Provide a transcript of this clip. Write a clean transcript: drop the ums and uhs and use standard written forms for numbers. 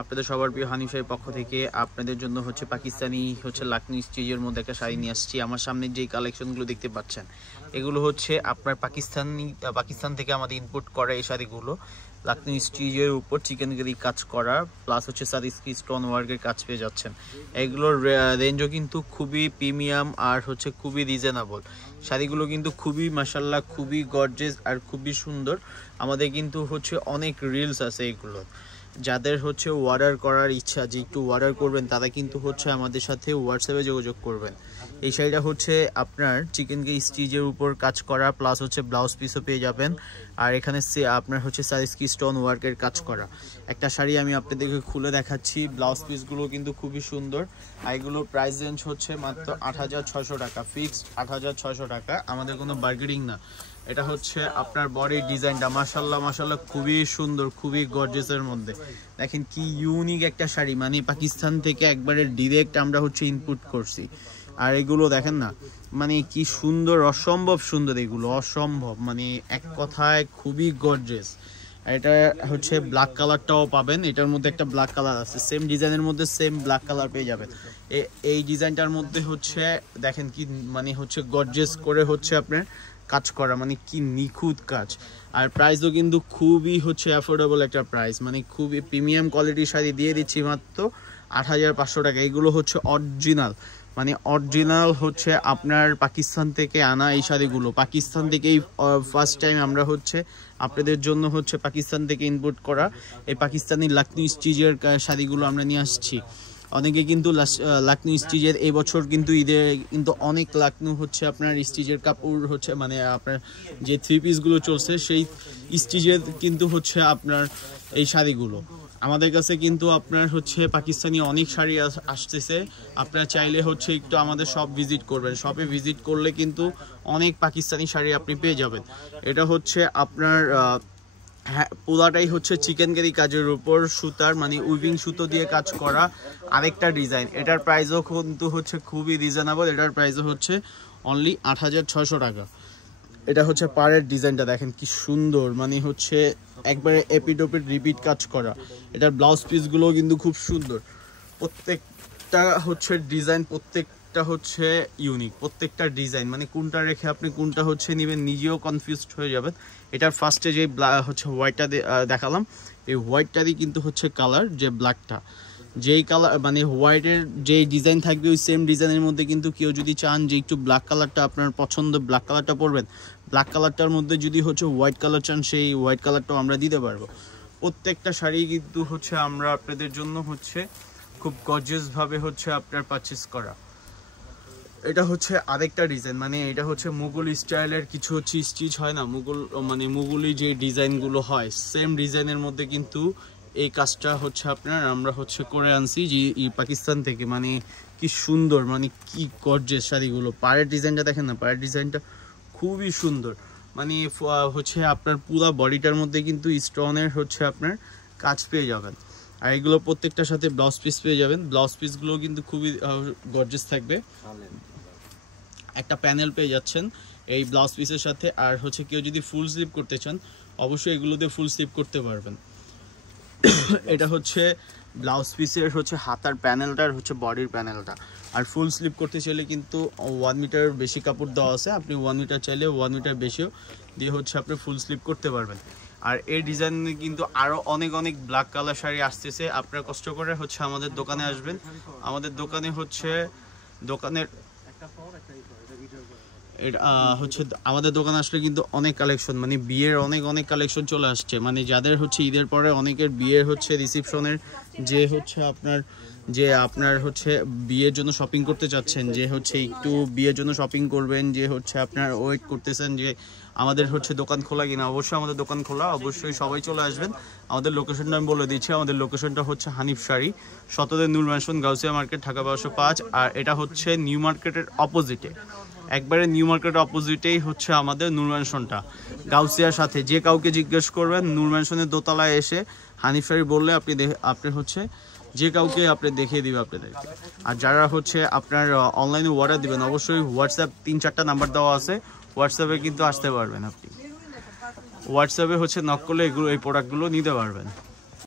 আপনাদের সবার প্রিয় হানিফ শাড়ির পক্ষ থেকে আপনাদের জন্য হচ্ছে পাকিস্তানি হচ্ছে লাকনি স্টিচের মধ্যে একটা শাড়ি নিয়ে আসছি। আমার সামনে যে কালেকশনগুলো দেখতে পাচ্ছেন এগুলো হচ্ছে আপনার পাকিস্তান থেকে আমাদের ইম্পোর্ট করা এই শাড়িগুলো। লাকনি স্টিচের উপর চিকেনকারি কাজ করা প্লাস হচ্ছে সাদিস্কি স্টোন ওয়ার্কের কাজ পেয়ে যাচ্ছেন। এগুলোর রেঞ্জও কিন্তু খুবই প্রিমিয়াম আর হচ্ছে খুবই রিজনেবল। শাড়িগুলো কিন্তু খুবই মাশাআল্লাহ খুবই গর্জিয়াস আর খুবই সুন্দর। আমাদের কিন্তু হচ্ছে অনেক রিলস আছে এগুলো। যাদের হচ্ছে অর্ডার করার ইচ্ছা যে একটু অর্ডার করবেন তারা কিন্তু হচ্ছে আমাদের সাথে হোয়াটসঅ্যাপে যোগাযোগ করবেন। এই শাড়িটা হচ্ছে আপনার চিকেনকে স্টিচের উপর কাজ করা প্লাস হচ্ছে ব্লাউজ পিসও পেয়ে যাবেন। আর এখানে আপনার হচ্ছে সাদিস্কি স্টোন ওয়ার্কের কাজ করা একটা শাড়ি আমি আপনাদেরকে খুলে দেখাচ্ছি। ব্লাউজ পিসগুলো কিন্তু খুবই সুন্দর। আর এগুলোর প্রাইস রেঞ্জ হচ্ছে মাত্র ৮৬০০ টাকা, ফিক্সড ৮৬০০ টাকা, আমাদের কোনো বার্গেনিং না। এটা হচ্ছে আপনার বডির ডিজাইনটা মাশাআল্লাহ মাশাআল্লাহ খুবই সুন্দর, খুবই গর্জিয়াসের মধ্যে। দেখেন কি ইউনিক একটা শাড়ি, মানে পাকিস্তান থেকে একবারে ডিরেক্ট আমরা হচ্ছে ইনপুট করছি। আর এগুলো দেখেন না, মানে কি সুন্দর, অসম্ভব সুন্দর, এগুলো অসম্ভব, মানে এক কথায় খুবই গর্জিয়াস। এটা হচ্ছে ব্ল্যাক কালারটাও পাবেন, এটার মধ্যে একটা ব্ল্যাক কালার আছে, সেম ডিজাইনের মধ্যে সেম ব্ল্যাক কালার পেয়ে যাবেন। এই ডিজাইনটার মধ্যে হচ্ছে দেখেন কি মানে হচ্ছে গর্জিয়াস করে হচ্ছে আপনার কাজ করা, মানে কি নিখুঁত কাজ। আর প্রাইসও কিন্তু খুবই হচ্ছে অ্যাফোর্ডেবল একটা প্রাইস, মানে খুবই প্রিমিয়াম কোয়ালিটির শাড়ি দিয়ে দিচ্ছি মাত্র ৮৫০০ টাকা। এগুলো হচ্ছে অরিজিনাল, মানে অরিজিনাল হচ্ছে আপনার পাকিস্তান থেকে আনা এই শাড়িগুলো। পাকিস্তান থেকেই ফার্স্ট টাইম আমরা হচ্ছে আপনাদের জন্য হচ্ছে পাকিস্তান থেকে ইম্পোর্ট করা এই পাকিস্তানি লাকনি স্টিচের শাড়িগুলো আমরা নিয়ে আসছি। অনেকে কিন্তু লাকনি স্টিচের এই বছর কিন্তু ঈদে কিন্তু অনেক লাকনি হচ্ছে আপনার স্টিচের কাপড় হচ্ছে, মানে আপনার যে থ্রি পিসগুলো চলছে সেই স্টিচের কিন্তু হচ্ছে আপনার এই শাড়িগুলো আমাদের কাছে কিন্তু আপনার হচ্ছে পাকিস্তানি অনেক শাড়ি আসতেছে। আপনারা চাইলে হচ্ছে একটু আমাদের শপ ভিজিট করবেন, শপে ভিজিট করলে কিন্তু অনেক পাকিস্তানি শাড়ি আপনি পেয়ে যাবেন। এটা হচ্ছে আপনার হ্যাঁ পুরাটাই হচ্ছে চিকেনকারি কাজের উপর সুতার, মানে উইভিং সুতো দিয়ে কাজ করা আরেকটা ডিজাইন। এটার প্রাইসও কিন্তু হচ্ছে খুবই রিজনেবল, এটার প্রাইসও হচ্ছে অনলি ৮৬০০ টাকা। এটা হচ্ছে পাড়ের ডিজাইনটা দেখেন কি সুন্দর, মানে হচ্ছে একবারে এপিডোপিড রিপিট কাজ করা। এটার ব্লাউজ পিসগুলো কিন্তু খুব সুন্দর, প্রত্যেকটা হচ্ছে ডিজাইন, প্রত্যেকটা হচ্ছে ইউনিক, প্রত্যেকটা ডিজাইন মানে কোনটা রেখে আপনি কোনটা হচ্ছে নেবেন নিজেও কনফিউজড হয়ে যাবেন। এটার ফার্স্টে যে হচ্ছে হোয়াইটটা দেখালাম, এই হোয়াইটটারই কিন্তু হচ্ছে কালার যে ব্ল্যাকটা, যেই কালার মানে হোয়াইটের যেই ডিজাইন থাকবে ওই সেম ডিজাইনের মধ্যে কিন্তু কেউ যদি চান যে একটু ব্ল্যাক কালারটা আপনার পছন্দ, ব্ল্যাক কালারটা পরবেন, ব্ল্যাক কালারটার মধ্যে যদি হচ্ছে হোয়াইট কালার চান সেই হোয়াইট কালারটাও আমরা দিতে পারবো। প্রত্যেকটা শাড়ি কিন্তু হচ্ছে আমরা আপনাদের জন্য হচ্ছে খুব গর্জিয়াসভাবে হচ্ছে আপনার পারচেস করা। এটা হচ্ছে আরেকটা ডিজাইন, মানে এটা হচ্ছে মুঘল স্টাইলের কিছু হচ্ছে স্টিচ হয় না, মানে মুঘলি যে ডিজাইনগুলো হয় সেম ডিজাইনের মধ্যে কিন্তু এই কাজটা হচ্ছে আপনার আমরা হচ্ছে করে আনছি যে পাকিস্তান থেকে। মানে কি সুন্দর, মানে কি গর্জিয়াস শাড়িগুলো। পাড়ের ডিজাইনটা দেখেন না, পাড়ের ডিজাইনটা খুবই সুন্দর, মানে হচ্ছে আপনার পুরো বডিটার মধ্যে কিন্তু স্টোনের হচ্ছে আপনার কাজ পেয়ে যাবেন। আর এগুলো প্রত্যেকটার সাথে ব্লাউজ পিস পেয়ে যাবেন। ব্লাউজ পিসগুলো কিন্তু খুবই গর্জিয়াস থাকবে, একটা প্যানেল পেয়ে যাচ্ছেন এই ব্লাউজ পিসের সাথে। আর হচ্ছে কেউ যদি ফুল স্লিভ করতে চান অবশ্যই এগুলোতে ফুল স্লিভ করতে পারবেন। এটা হচ্ছে ব্লাউজ পিসের হচ্ছে হাতার প্যানেলটার হচ্ছে বডির প্যানেলটা। আর ফুল স্লিভ করতে চাইলে কিন্তু 1 মিটার বেশি কাপড় দেওয়া আছে, আপনি 1 মিটার চাইলে 1 মিটার বেশিও দিয়ে হচ্ছে আপনি ফুল স্লিভ করতে পারবেন। আর এই ডিজাইনে কিন্তু আরও অনেক ব্ল্যাক কালার শাড়ি আসতেছে। আপনারা কষ্ট করে হচ্ছে আমাদের দোকানে আসবেন। আমাদের দোকানে হচ্ছে আমাদের দোকানে আসলে কিন্তু অনেক কালেকশন, মানে বিয়ের অনেক কালেকশন চলে আসছে। মানে যাদের হচ্ছে ঈদের পরে অনেকের বিয়ের হচ্ছে রিসেপশনের যে হচ্ছে আপনার হচ্ছে বিয়ের জন্য শপিং করতে চাচ্ছেন, যে হচ্ছে একটু বিয়ের জন্য শপিং করবেন, যে হচ্ছে আপনার ওয়েট করতেছেন যে আমাদের হচ্ছে দোকান খোলা কিনা, অবশ্যই আমাদের দোকান খোলা, অবশ্যই সবাই চলে আসবেন। আমাদের লোকেশনটা আমি বলে দিচ্ছি, আমাদের লোকেশনটা হচ্ছে হানিফ শাড়ি, 17 নূর ম্যানশন, গাউসিয়া মার্কেট, ঢাকা 1205। আর এটা হচ্ছে নিউ মার্কেটের অপোজিটে, একবারে নিউ মার্কেটের অপোজিটেই হচ্ছে আমাদের নূর ম্যানশনটা, গাউসিয়ার সাথে। যে কাউকে জিজ্ঞেস করবেন নূর ম্যানশনের দোতলায় এসে হানিফ শাড়ি বললে আপনি হচ্ছে যে কাউকে আপনি দেখিয়ে দিবে আপনাদেরকে। আর যারা হচ্ছে আপনার অনলাইনে অর্ডার দিবেন অবশ্যই হোয়াটসঅ্যাপ 3-4টা নাম্বার দেওয়া আছে, হোয়াটসঅ্যাপে কিন্তু আসতে পারবেন। আপনি হোয়াটসঅ্যাপে হচ্ছে নক করলে এই প্রোডাক্টগুলো নিতে পারবেন।